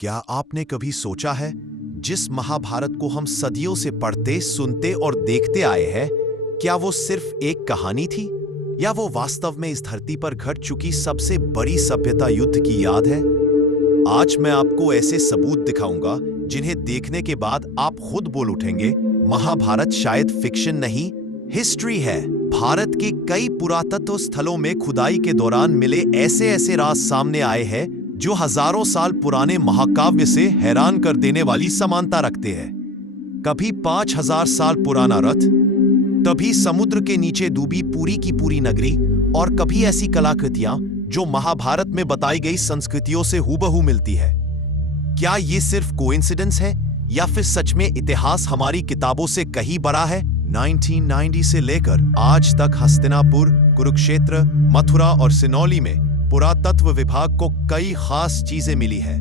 क्या आपने कभी सोचा है, जिस महाभारत को हम सदियों से पढ़ते, सुनते और देखते आए हैं, क्या वो सिर्फ एक कहानी थी, या वो वास्तव में इस धरती पर घट चुकी सबसे बड़ी सभ्यता युद्ध की याद है? आज मैं आपको ऐसे सबूत दिखाऊंगा जिन्हें देखने के बाद आप खुद बोल उठेंगे, महाभारत शायद फिक्शन नहीं, हिस्ट्री है। भारत के कई पुरातत्व स्थलों में खुदाई के दौरान मिले ऐसे राज सामने आए हैं जो हजारों साल पुराने महाकाव्य से हैरान कर देने वाली समानता रखते हैं। कभी 5000 साल पुराना रथ, तभी समुद्र के नीचे डूबी पूरी की पूरी नगरी, और कभी ऐसी कलाकृतियां जो महाभारत में बताई गई संस्कृतियों से हूबहू मिलती है। क्या ये सिर्फ कोइंसिडेंस है, या फिर सच में इतिहास हमारी किताबों से कहीं बड़ा है? 1990 से लेकर आज तक हस्तिनापुर, कुरुक्षेत्र, मथुरा और सिनौली में पुरातत्व विभाग को कई खास चीजें मिली है।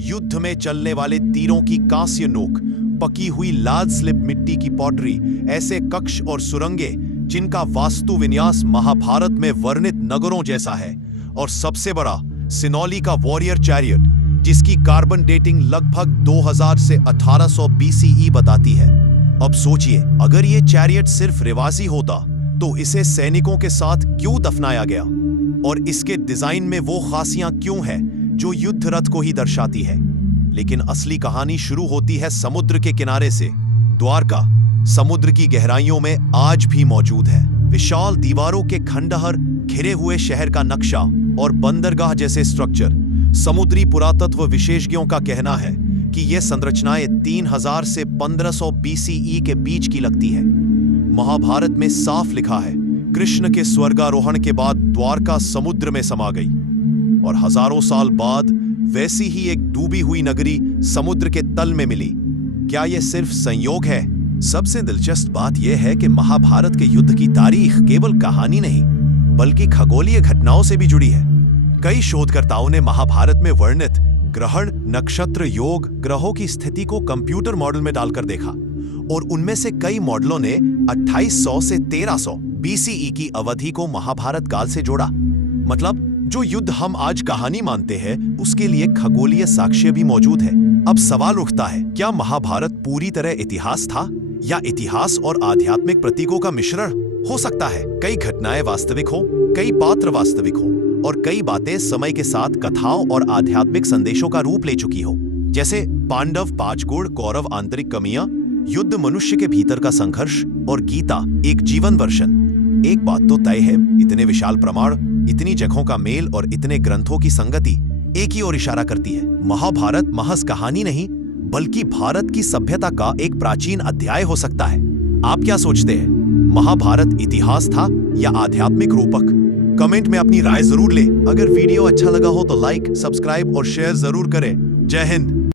युद्ध में चलने वाले तीरों की कांस्य नोक, पकी हुई लाल स्लिप मिट्टी की पॉटरी, ऐसे कक्ष और सुरंगें जिनका वास्तु विन्यास महाभारत में वर्णित नगरों जैसा है, और सबसे बड़ा सिनौली का वॉरियर चैरियट, जिसकी कार्बन डेटिंग लगभग 2000 से 1800 BCE बताती है। अब सोचिए, अगर ये चैरियट सिर्फ रिवाजी होता तो इसे सैनिकों के साथ क्यों दफनाया गया, और इसके डिजाइन में वो खासियां क्यों हैं जो युद्ध रथ को ही दर्शाती है? लेकिन असली कहानी शुरू होती है समुद्र के किनारे से। द्वारका समुद्र की गहराइयों में आज भी मौजूद है। विशाल दीवारों के खंडहर, घिरे हुए शहर का नक्शा और बंदरगाह जैसे स्ट्रक्चर। समुद्री पुरातत्व विशेषज्ञों का कहना है कि ये संरचनाएं 3000 से 1500 BCE के बीच की लगती है। महाभारत में साफ लिखा है, कृष्ण के स्वर्गारोहण के बाद द्वारका समुद्र में समा गई, और हजारों साल बाद वैसी ही एक डूबी हुई नगरी समुद्र के तल में मिली। क्या यह सिर्फ संयोग है? सबसे दिलचस्प बात यह है कि महाभारत के युद्ध की तारीख केवल कहानी नहीं, बल्कि खगोलीय घटनाओं से भी जुड़ी है। कई शोधकर्ताओं ने महाभारत में वर्णित ग्रहण, नक्षत्र योग, ग्रहों की स्थिति को कंप्यूटर मॉडल में डालकर देखा, और उनमें से कई मॉडलों ने 2800 से 1300 BCE की अवधि को महाभारत काल से जोड़ा। मतलब जो युद्ध हम आज कहानी मानते हैं, उसके लिए खगोलीय साक्ष्य भी मौजूद है। अब सवाल उठता है, क्या महाभारत पूरी तरह इतिहास था, या इतिहास और आध्यात्मिक प्रतीकों का मिश्रण? हो सकता है कई घटनाएं वास्तविक हो, कई पात्र वास्तविक हो, और कई बातें समय के साथ कथाओं और आध्यात्मिक संदेशों का रूप ले चुकी हो। जैसे पांडव 5 गुण, कौरव आंतरिक कमियां, युद्ध मनुष्य के भीतर का संघर्ष, और गीता एक जीवन वर्षन। एक बात तो तय है, इतने विशाल प्रमाण, इतनी जगहों का मेल और इतने ग्रंथों की संगति एक ही ओर इशारा करती है। महाभारत महज कहानी नहीं, बल्कि भारत की सभ्यता का एक प्राचीन अध्याय हो सकता है। आप क्या सोचते हैं? महाभारत इतिहास था या आध्यात्मिक रूपक? कमेंट में अपनी राय जरूर लें। अगर वीडियो अच्छा लगा हो तो लाइक, सब्सक्राइब और शेयर जरूर करें। जय हिंद।